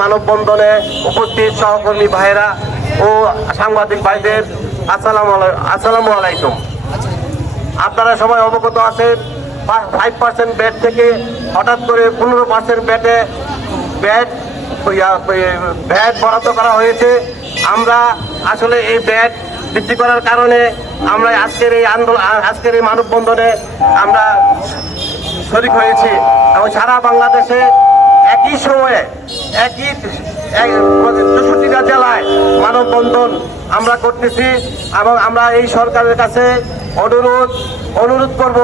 মানববন্ধনে উপস্থিত সহকর্মী ভাইরা ও সাংবাদিক ভাইদের আসসালাম আসসালামু আলাইকুম। আপনারা সবাই অবগত আছেন ফাইভ পার্সেন্ট ব্যাট থেকে হঠাৎ করে পনেরো পার্সেন্ট ব্যাটে ব্যাট ব্যাট বরাদ্দ করা হয়েছে। আমরা আসলে এই ব্যাট বৃদ্ধি করার কারণে আমরা আজকের এই আন্দোলন আজকের এই মানববন্ধনে আমরা শরিক হয়েছি এবং সারা বাংলাদেশে একই সময়ে একই চৌষট্টিটা জেলায় মানববন্ধন আমরা করতেছি এবং আমরা এই সরকারের কাছে অনুরোধ অনুরোধ করব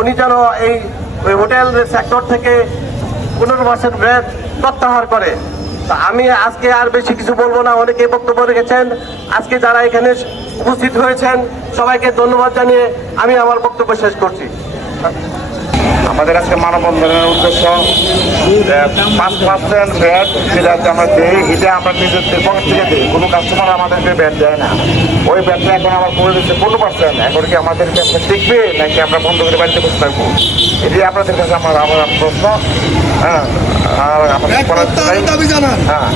উনি যেন এই হোটেল সেক্টর থেকে পনেরো পার্সেন্ট ব্যাট প্রত্যাহার করে। তা আমি আজকে আর বেশি কিছু বলব না, অনেকে বক্তব্য রেখেছেন। আজকে যারা এখানে উপস্থিত হয়েছেন, সবাইকে ধন্যবাদ জানিয়ে আমি আমার বক্তব্য শেষ করছি। আমাদের আজকে মানববন্ধনের উদ্দেশ্য পাঁচ পার্সেন্ট ব্যাট যেটা আমরা দিই, এটা আমরা নিজেদের পক্ষ থেকে দিই। কোনো কাস্টমার আমাদেরকে ব্যাট দেয় না। ওই ব্যাটটা এখন আমার করে দিচ্ছে পনেরো পার্সেন্ট এখন কি আমাদের ব্যবসা টিকবে, নাকি আমরা বন্ধ করে বাড়িতে বসে থাকব? এটি আপনাদের কাছে আমার আমার প্রশ্ন। হ্যাঁ। আর আমাদের। দাবি জানান। হ্যাঁ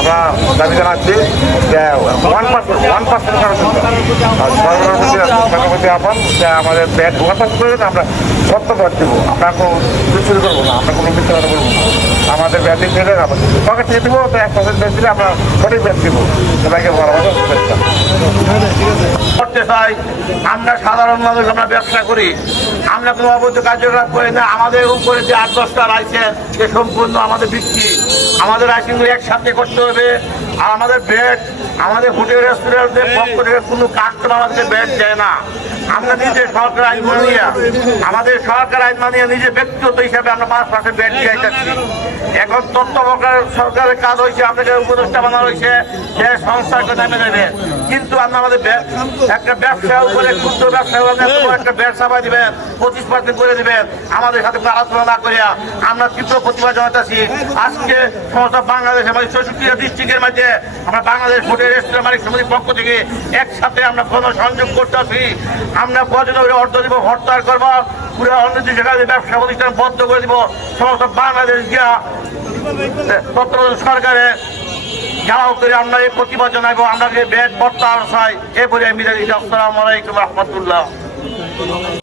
আমরা দাবি জানাচ্ছি যে ওয়ান পার্সেন্ট ওয়ান পার্সেন্ট সরকারের আপন যে আমাদের ব্যাট ওয়ান পার্সেন্ট করে আমরা সত্য ভোট দিব। আমরা কোনো শুরু করব না আমরা কোনো বলব না। আমাদের ব্যাট ফেলে আমরা পকেট থেকে দিব তো এক পার্সেন্ট ব্যাট দিলে আমরা সঠিক ব্যাট দিব। বড় করতে চাই আমরা সাধারণ মানুষ আমরা ব্যবসা করি। আমরা কোনো অবৈধ কার্যকলাপ করি না। আমাদের উপরে যে আট দশটা লাইসেন্স সে সম্পূর্ণ আমাদের বিক্রি আমাদের লাইসেন্সগুলো একসাথে করতে হবে। আর আমাদের বেড আমাদের হোটেল রেস্টুরেন্টের পক্ষ থেকে কোনো কাস্টমার আমাদের বেড দেয় না। আমরা নিজে সরকার আইন মানিয়া, আমাদের সরকার আইন মানিয়ে নিজে ব্যক্তিগত হিসাবে আমরা পাঁচ পার্সেন্ট বেড দিয়ে যাচ্ছি এখন তত্ত্বাবধায়ক সরকারের কাজ হয়েছে আপনাকে উপদেষ্টা বানানো হয়েছে যে সংস্থাকে নেমে দেবে কিন্তু আপনি আমাদের একটা ব্যবসার উপরে ক্ষুদ্র ব্যবসা একটা ব্যবসা পাই দিবেন, পঁচিশ পার্সেন্ট করে দিবেন, আমাদের সাথে আলোচনা না করিয়া আমরা তীব্র প্রতিবাদ জানাতেছি আজকে সমস্ত বাংলাদেশের মানে চৌষট্টিটা ডিস্ট্রিক্টের মধ্যে আমরা বাংলাদেশ হোটেল রেস্টুরেন্ট মালিক সমিতির পক্ষ থেকে একসাথে আমরা গণসংযোগ করতেছি। আমরা কদিন অর্থ দিব হরতাল করব, পুরো অনির্দিষ্ট জায়গায় ব্যবসা প্রতিষ্ঠান বন্ধ করে দিব, সমস্ত বাংলাদেশ গিয়া তত্ত্বাবধায়ক সরকারে ঘেরাও করে আমরা এই প্রতিবাদ জানাব আমরা যে বেদ বর্তমান চাই এরপরে আমি আসসালামু আলাইকুম রহমতুল্লাহ।